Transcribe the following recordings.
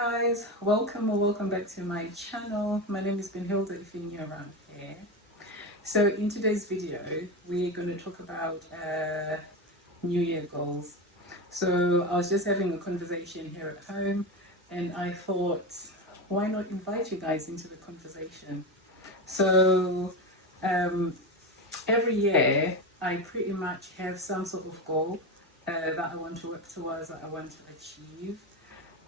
guys, welcome or welcome back to my channel. My name is Benhilda if you're new around here. So in today's video we're going to talk about New Year goals. So I was just having a conversation here at home and I thought, why not invite you guys into the conversation? So every year I pretty much have some sort of goal that I want to work towards, that I want to achieve.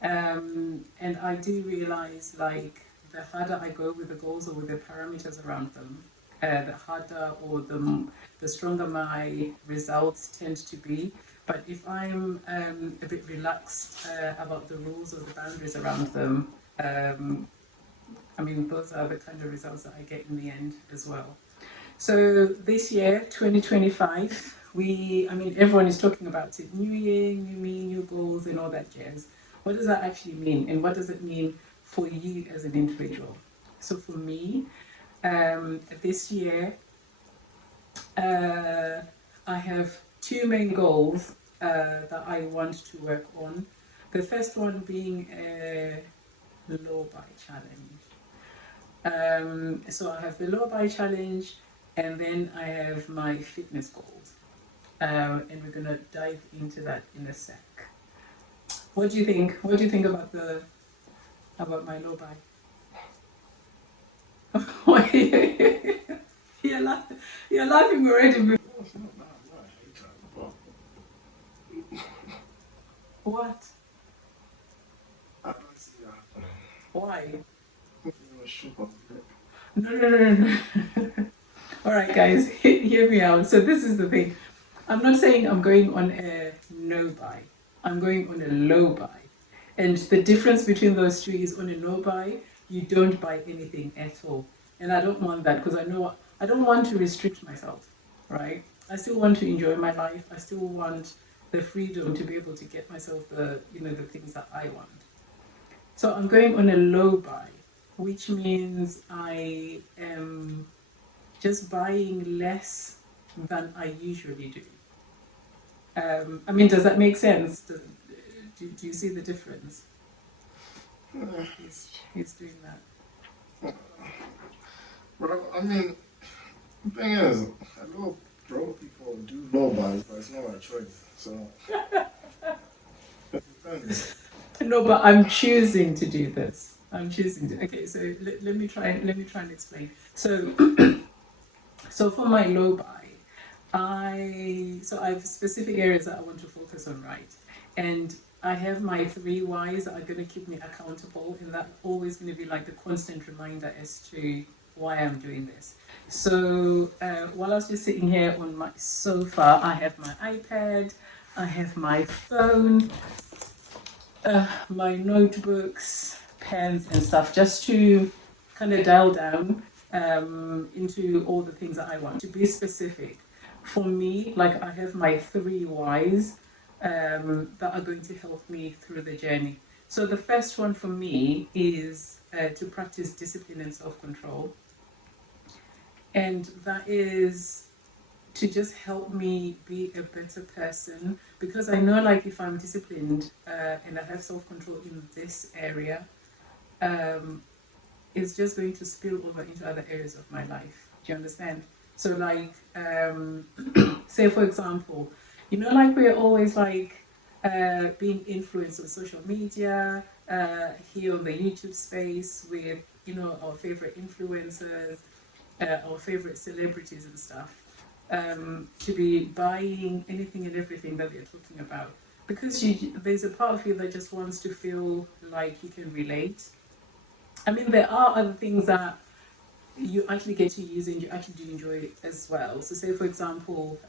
And I do realize, like, the harder I go with the goals or with the parameters around them, the harder or the stronger my results tend to be. But if I'm a bit relaxed about the rules or the boundaries around them, I mean, those are the kind of results that I get in the end as well. So this year, 2025, everyone is talking about it. New year, new me, new goals and all that jazz. What does that actually mean? And what does it mean for you as an individual? So for me, this year, I have two main goals that I want to work on. The first one being a low buy challenge. So I have the low buy challenge, and then I have my fitness goals. And we're gonna dive into that in a sec. What do you think? What do you think about my low buy? You're laughing already. What? Why? No. All right, guys, hear me out. So this is the thing. I'm not saying I'm going on a no buy. I'm going on a low buy. And the difference between those two is on a no buy, you don't buy anything at all. And I don't want that because I don't want to restrict myself, right? I still want to enjoy my life. I still want the freedom to be able to get myself the things that I want. So I'm going on a low buy, which means I am just buying less than I usually do. Does that make sense? Do you see the difference? He's doing that. Well, I mean, the thing is, I know broke people do low buys, but it's not my choice. So it depends. No, but I'm choosing to do this. I'm choosing to. Okay, so let me try and explain. So, so for my low buy, I have specific areas that I want to focus on, right? And I have my 3 whys that are going to keep me accountable, and that's always going to be like the constant reminder as to why I'm doing this. So while I was just sitting here on my sofa, I have my iPad, I have my phone, my notebooks, pens and stuff, just to kind of dial down into all the things that I want. To be specific, for me, like, I have my 3 whys that are going to help me through the journey. So the first one for me is to practice discipline and self-control. And that is to just help me be a better person, because I know, like, if I'm disciplined and I have self-control in this area, it's just going to spill over into other areas of my life. Do you understand? So, like, say for example, like, we're always like being influenced on social media, here on the YouTube space with our favorite influencers, our favorite celebrities and stuff, to be buying anything and everything that they're talking about, because there's a part of you that just wants to feel like you can relate. I mean, there are other things that you actually get to use and you actually do enjoy as well. So say for example,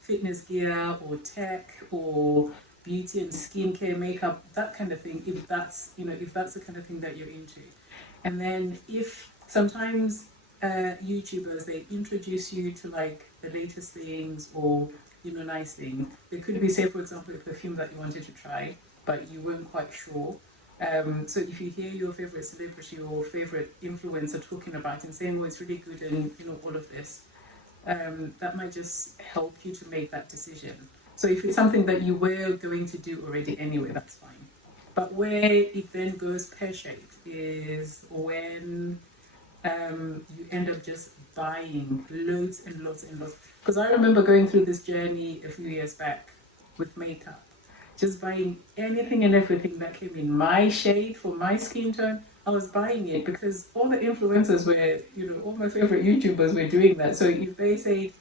fitness gear or tech or beauty and skincare, makeup, that kind of thing, if that's the kind of thing that you're into. And then if sometimes YouTubers, they introduce you to like the latest things or nice things. There could be, say for example, a perfume that you wanted to try but you weren't quite sure. So if you hear your favorite celebrity or favorite influencer talking about it and saying, "Oh, it's really good," and all of this, that might just help you to make that decision. So if it's something that you were going to do already anyway, that's fine. But where it then goes pear-shaped is when you end up just buying loads and lots and lots. Because I remember going through this journey a few years back with makeup, just buying anything and everything that came in my shade for my skin tone. I was buying it because all the influencers were, all my favorite YouTubers were doing that. So if they say,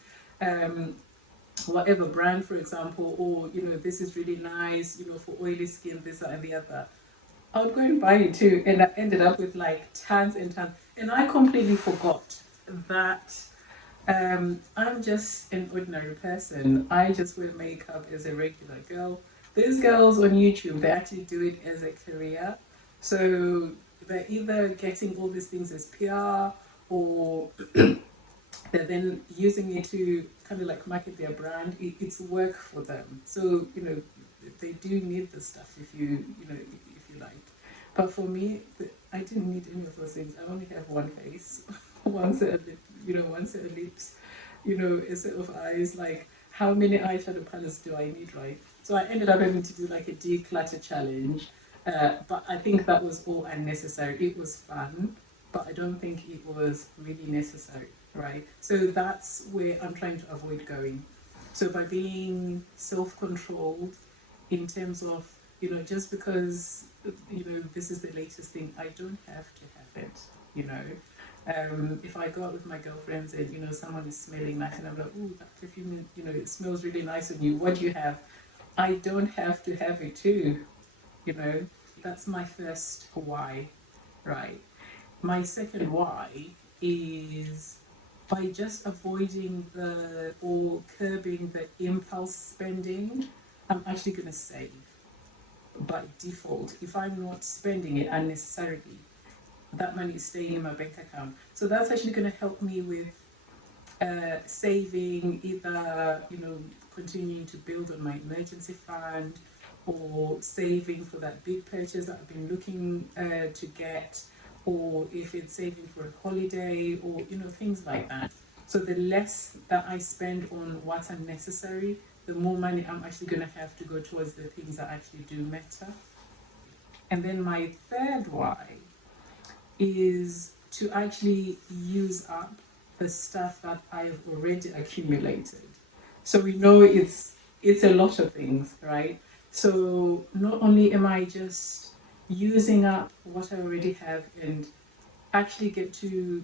whatever brand, for example, or this is really nice, for oily skin, this that, and the other, I would go and buy it too, and I ended up with like tons and tons. And I completely forgot that I'm just an ordinary person. I just wear makeup as a regular girl. These girls on YouTube, they actually do it as a career. So they're either getting all these things as PR, or they're then using it to kind of like market their brand. It's work for them. So, they do need the stuff if you like. But for me, I didn't need any of those things. I only have one face, one set of one set of lips, a set of eyes. Like, how many eyeshadow palettes do I need, right? So I ended up having to do like a declutter challenge. But I think that was all unnecessary. It was fun, but I don't think it was really necessary, right? So that's where I'm trying to avoid going. So by being self-controlled in terms of, just because, this is the latest thing, I don't have to have it. If I go out with my girlfriends and, someone is smelling nice and I'm like, oh, that perfume, it smells really nice on you. What do you have? I don't have to have it too, That's my first why, right? My second why is by just avoiding or curbing the impulse spending, I'm actually going to save by default. If I'm not spending it unnecessarily, that money is staying in my bank account. So that's actually going to help me with saving, either, continuing to build on my emergency fund, or saving for that big purchase that I've been looking to get, or if it's saving for a holiday, or things like that. So the less that I spend on what's unnecessary, the more money I'm actually going to have to go towards the things that actually do matter. And then my third why is to actually use up the stuff that I've already accumulated. So we know it's a lot of things, right? So not only am I just using up what I already have and actually get to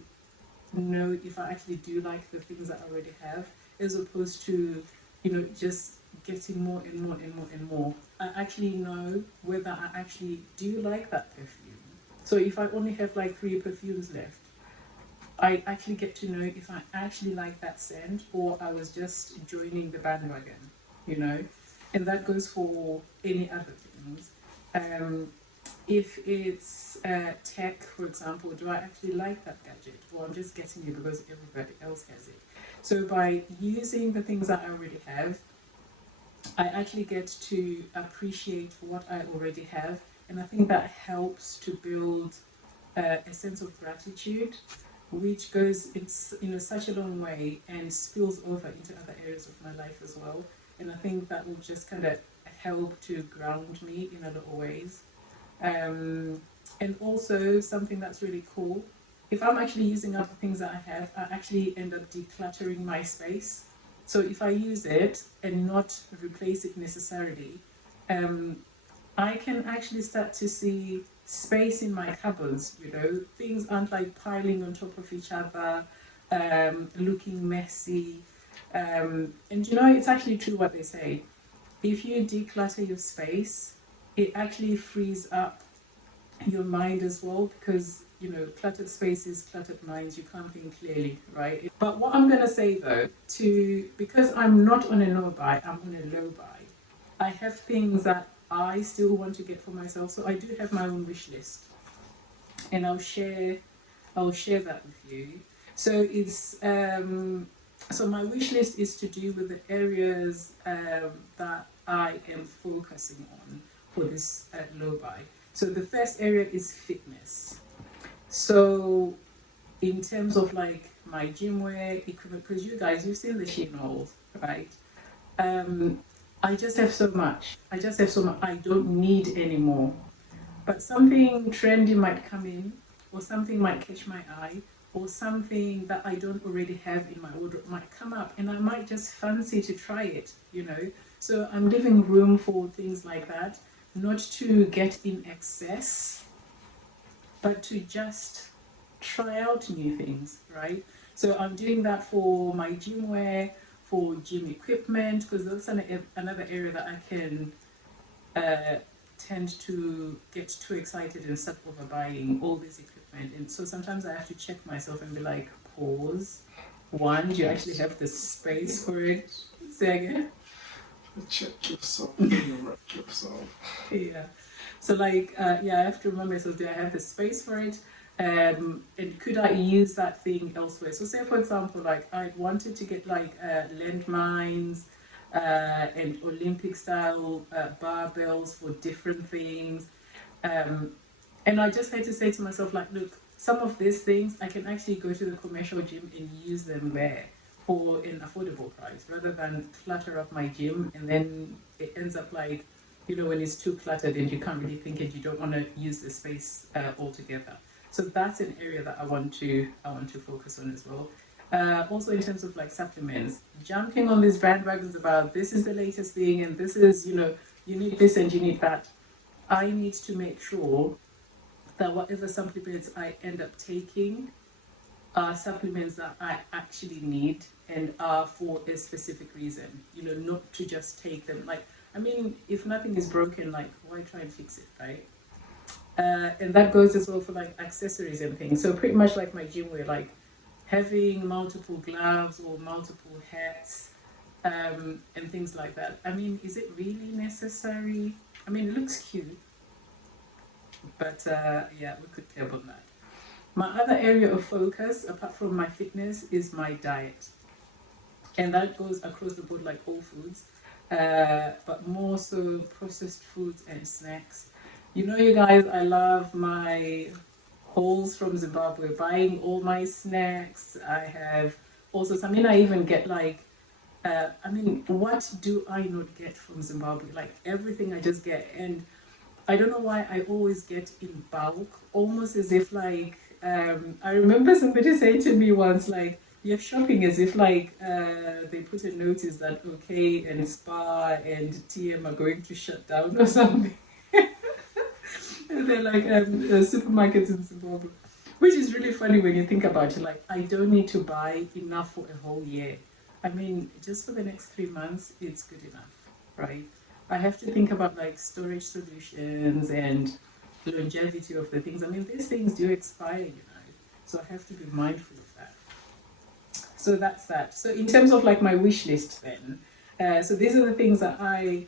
know if I actually do like the things that I already have, as opposed to, just getting more and more and more and more. I actually know whether I actually do like that perfume. So if I only have like 3 perfumes left, I actually get to know if I actually like that scent or I was just joining the bandwagon, And that goes for any other things. If it's tech, for example, do I actually like that gadget? Or I'm just getting it because everybody else has it. So by using the things that I already have, I actually get to appreciate what I already have. And I think that helps to build a sense of gratitude, which goes in such a long way and spills over into other areas of my life as well. And I think that will just kind of help to ground me in a lot of ways. And also something that's really cool, if I'm actually using up the things that I have, I actually end up decluttering my space. So if I use it and not replace it necessarily, I can actually start to see space in my cupboards, things aren't like piling on top of each other, looking messy. And it's actually true what they say. If you declutter your space, it actually frees up your mind as well, because cluttered spaces, cluttered minds, you can't think clearly, right? But what I'm going to say though, because I'm not on a no buy, I'm on a low buy, I have things that I still want to get for myself. So I do have my own wish list, and I'll share that with you. So it's so my wish list is to do with the areas that I am focusing on for this low buy. So the first area is fitness. So in terms of like my gym wear equipment, because you've seen the Shein hauls, right? I just have so much. I don't need any more. but something trendy might come in, or something might catch my eye, or something that I don't already have in my wardrobe might come up, and I might just fancy to try it, you know. So I'm leaving room for things like that, not to get in excess, but to just try out new things, right? So I'm doing that for my gym wear, for gym equipment, because that's another area that I can uh, tend to get too excited and start overbuying all this equipment. And so sometimes I have to check myself and be like, pause. One, do you actually have the space for it? Say again. Check yourself, you wreck yourself. Yeah. So like, yeah, I have to remind myself, do I have the space for it? And could I use that thing elsewhere? So say for example, like I wanted to get like landmines and Olympic style barbells for different things. Um, and I just had to say to myself, like, look, some of these things I can actually go to the commercial gym and use them there for an affordable price rather than clutter up my gym and then it ends up like, you know, when it's too cluttered and you can't really think and you don't want to use the space altogether. So that's an area that I want to focus on as well. Also in terms of like supplements, jumping on these bandwagons about this is the latest thing and this is, you know, you need this and you need that. I need to make sure that whatever supplements I end up taking are supplements that I actually need and are for a specific reason. You know, not to just take them. Like, I mean, if nothing is broken, like, why try and fix it, right? And that goes as well for like accessories and things. So pretty much like my gym wear, like having multiple gloves or multiple hats and things like that. I mean, is it really necessary? I mean, it looks cute, but yeah, we could table on that. My other area of focus, apart from my fitness, is my diet. And that goes across the board like all foods, but more so processed foods and snacks. You know, you guys, I love my hauls from Zimbabwe, buying all my snacks. I have also some, I even get like, I mean, what do I not get from Zimbabwe? Like everything I just get. And I don't know why I always get in bulk, almost as if like I remember somebody saying to me once like you're shopping as if like they put a notice that okay and Spa and TM are going to shut down or something. They're like supermarkets in Zimbabwe, which is really funny when you think about it. Like I don't need to buy enough for a whole year. I mean, just for the next 3 months, it's good enough, right? I have to think about like storage solutions and longevity of the things. I mean, these things do expire, you know, so I have to be mindful of that. So that's that. So in terms of like my wish list, then, so these are the things that I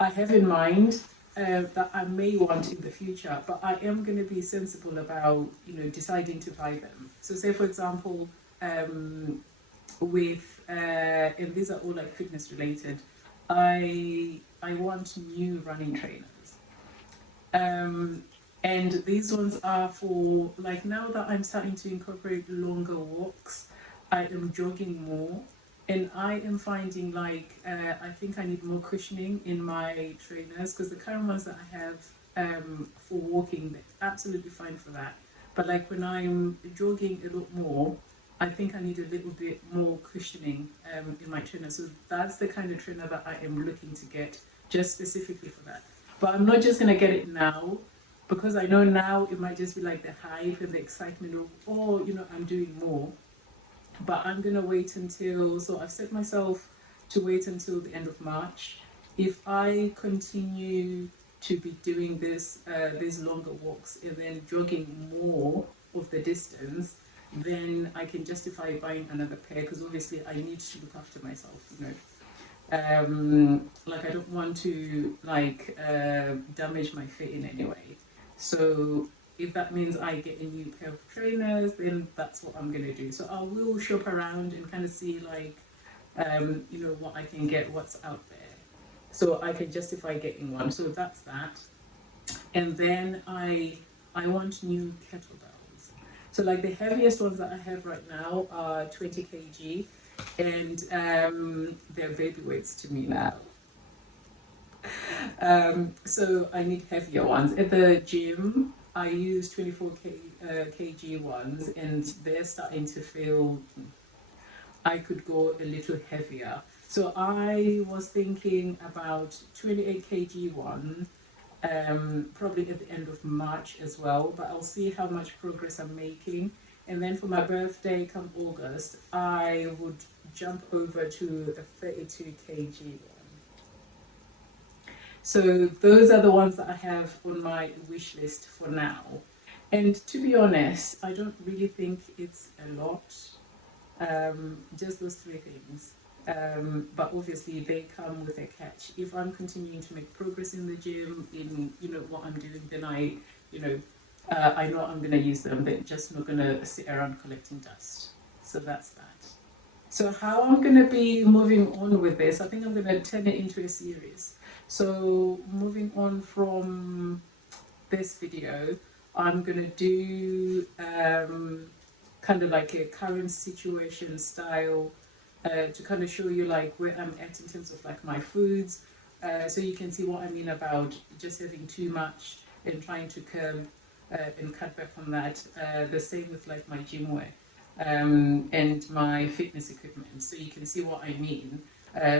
have in mind that I may want in the future, but I am going to be sensible about deciding to buy them. So say for example, with and these are all like fitness related. I want new running trainers. And these ones are for like now that I'm starting to incorporate longer walks, I am jogging more, and I am finding like I think I need more cushioning in my trainers because the current ones that I have for walking, they're absolutely fine for that. But like when I'm jogging a lot more, I think I need a little bit more cushioning in my trainer. So that's the kind of trainer that I am looking to get just specifically for that. But I'm not just gonna get it now because I know now it might just be like the hype and the excitement of, oh, I'm doing more. But I'm gonna wait until, so I've set myself to wait until the end of March. If I continue to be doing these longer walks and then jogging more of the distance, then I can justify buying another pair because obviously I need to look after myself. Like I don't want to damage my fit in any way. So if that means I get a new pair of trainers, then that's what I'm gonna do. So I will shop around and kind of see what I can get, what's out there, so I can justify getting one. So that's that. And then I want new kettlebells. So like the heaviest ones that I have right now are 20 kg, and they're baby weights to me now. So I need heavier ones. At the gym, I use 24 kg ones, and they're starting to feel I could go a little heavier. So I was thinking about 28 kg one, probably at the end of March as well, but I'll see how much progress I'm making. And then for my birthday come August, I would jump over to a 32 kg one. So those are the ones that I have on my wish list for now. And to be honest, I don't really think it's a lot. Just those three things. But obviously they come with a catch. If I'm continuing to make progress in the gym, in what I'm doing, then I know I'm gonna use them. They're just not gonna sit around collecting dust. So that's that. So how I'm gonna be moving on with this, I think I'm gonna turn it into a series. So moving on from this video, I'm gonna do kind of like a current situation style to kind of show you like where I'm at in terms of like my foods, so you can see what I mean about just having too much and trying to curb and cut back on that. The same with like my gym wear and my fitness equipment, so you can see what I mean.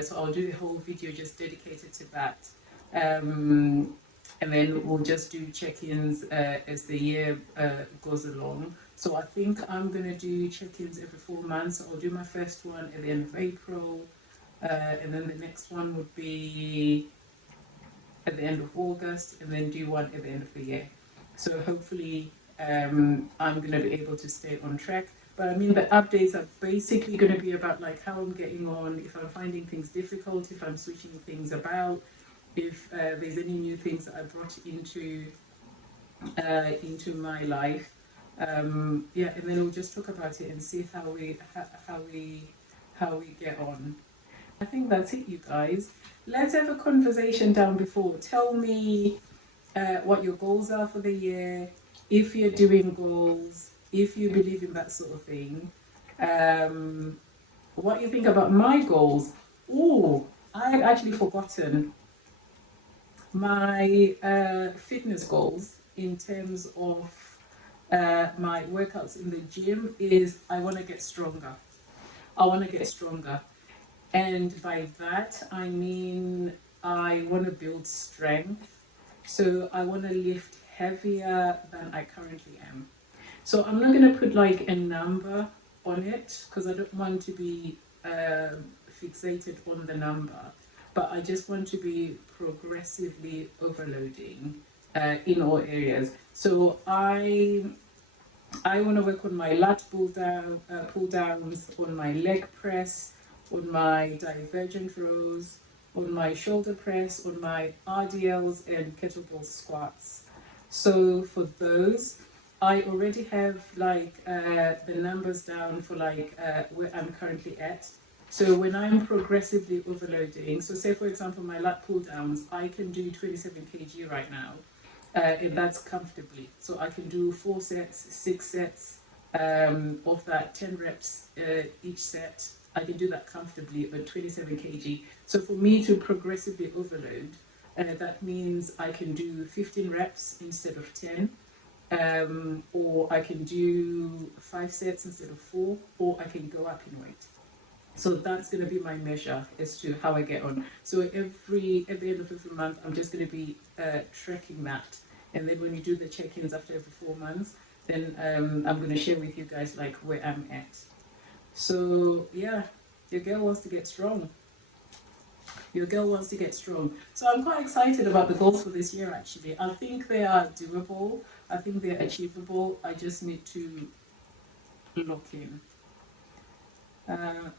So I'll do a whole video just dedicated to that. And then we'll just do check-ins as the year goes along. So I think I'm gonna do check-ins every 4 months. I'll do my first one at the end of April, and then the next one would be at the end of August, and then do one at the end of the year. So hopefully I'm gonna be able to stay on track. But I mean, the updates are basically gonna be about like how I'm getting on, if I'm finding things difficult, if I'm switching things about, if there's any new things that I brought into my life. Yeah, and then we'll just talk about it and see how we get on. I think that's it, you guys. Let's have a conversation down before. Tell me what your goals are for the year, if you're doing goals, if you believe in that sort of thing. What you think about my goals. Oh, I've actually forgotten my fitness goals in terms of my workouts in the gym is I want to get stronger. I want to get stronger. And by that, I mean I want to build strength. So I want to lift heavier than I currently am. So I'm not going to put like a number on it because I don't want to be fixated on the number, but I just want to be progressively overloading in all areas. So I want to work on my lat pull downs, on my leg press, on my divergent rows, on my shoulder press, on my RDLs and kettlebell squats. So for those, I already have like the numbers down for like where I'm currently at. So when I'm progressively overloading, so say for example my lat pull downs, I can do 27 kg right now, and that's comfortably. So I can do 4 sets, 6 sets of that, 10 reps each set. I can do that comfortably at 27 kg. So for me to progressively overload, that means I can do 15 reps instead of 10. Or I can do 5 sets instead of 4, or I can go up in weight. So that's going to be my measure as to how I get on. So at the end of every month, I'm just going to be tracking that. And then when you do the check-ins after every 4 months, then I'm going to share with you guys like where I'm at. So yeah, your girl wants to get strong. Your girl wants to get strong. So I'm quite excited about the goals for this year actually. I think they are doable. I think they're achievable. I just need to lock in.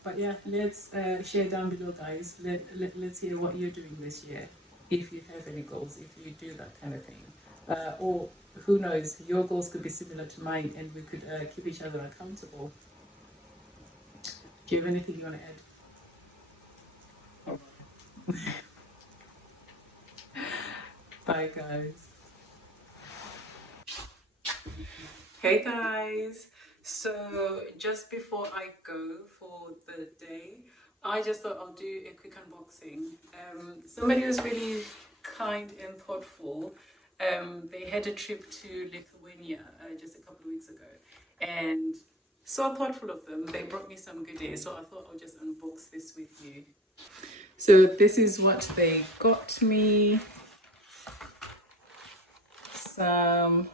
But yeah, let's share down below, guys. Let's hear what you're doing this year. If you have any goals, if you do that kind of thing. Or who knows, your goals could be similar to mine and we could keep each other accountable. Do you have anything you want to add? Bye, guys. Hey, guys. So just before I go for the day, I just thought I'll do a quick unboxing. Somebody was really kind and thoughtful. They had a trip to Lithuania just a couple of weeks ago, and so thoughtful of them. They brought me some goodies, so I thought I'll just unbox this with you. So this is what they got me. Some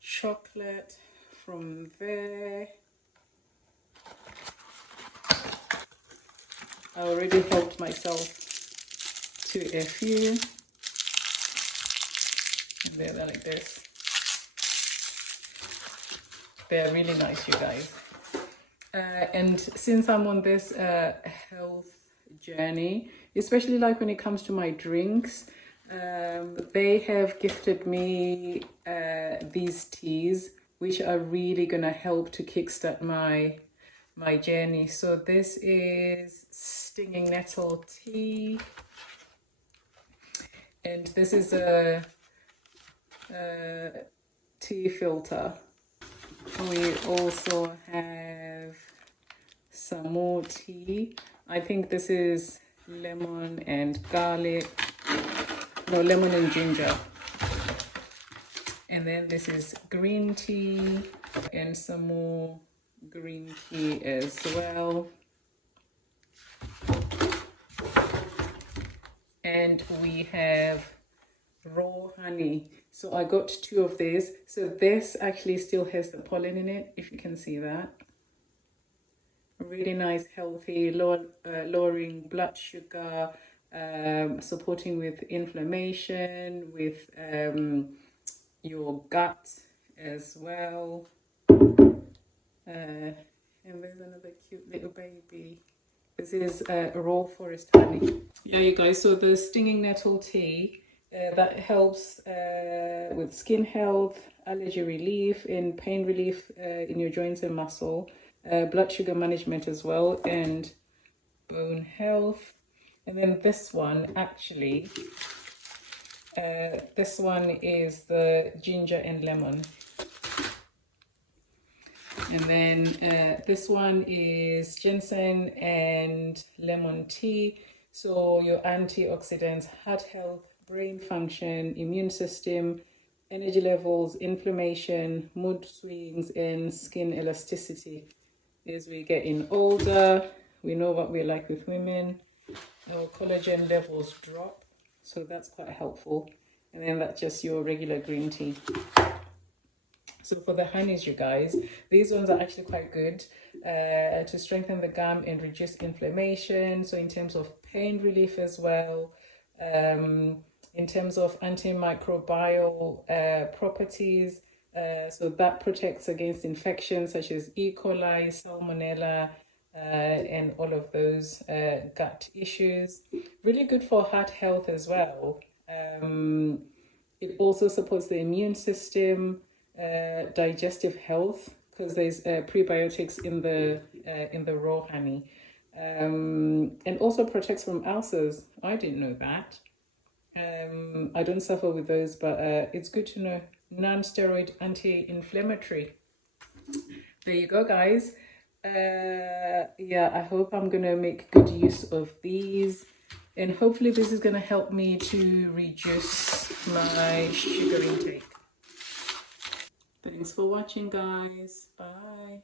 chocolate from there. I already helped myself to a few. They're like this. They're really nice, you guys. And since I'm on this health journey, especially like when it comes to my drinks, they have gifted me these teas, which are really gonna help to kickstart my journey. So this is stinging nettle tea, and this is a tea filter. We also have some more tea. I think this is lemon and garlic. No, lemon and ginger. And then this is green tea and some more green tea as well. And we have raw honey. So I got 2 of these. So this actually still has the pollen in it, if you can see that. Really nice, healthy, lowering blood sugar, supporting with inflammation, with your gut as well. And there's another cute little baby. This is raw forest honey. Yeah, you guys, so the stinging nettle tea, that helps with skin health, allergy relief, and pain relief in your joints and muscle, blood sugar management as well, and bone health. And then this one, actually, this one is the ginger and lemon. And then this one is ginseng and lemon tea. So your antioxidants, heart health, brain function, immune system, energy levels, inflammation, mood swings, and skin elasticity. As we're getting older, we know what we're like with women. Our collagen levels drop, so that's quite helpful. And then that's just your regular green tea. So for the honeys, you guys, these ones are actually quite good to strengthen the gum and reduce inflammation. So in terms of pain relief as well, in terms of antimicrobial properties, so that protects against infections such as E. coli, salmonella, and all of those gut issues. Really good for heart health as well. It also supports the immune system, digestive health, because there's prebiotics in the raw honey, and also protects from ulcers. I didn't know that. I don't suffer with those, but it's good to know. Non-steroid anti-inflammatory. There you go, guys. Yeah, I hope I'm gonna make good use of these, and hopefully this is gonna help me to reduce my sugar intake. Thanks for watching, guys. Bye.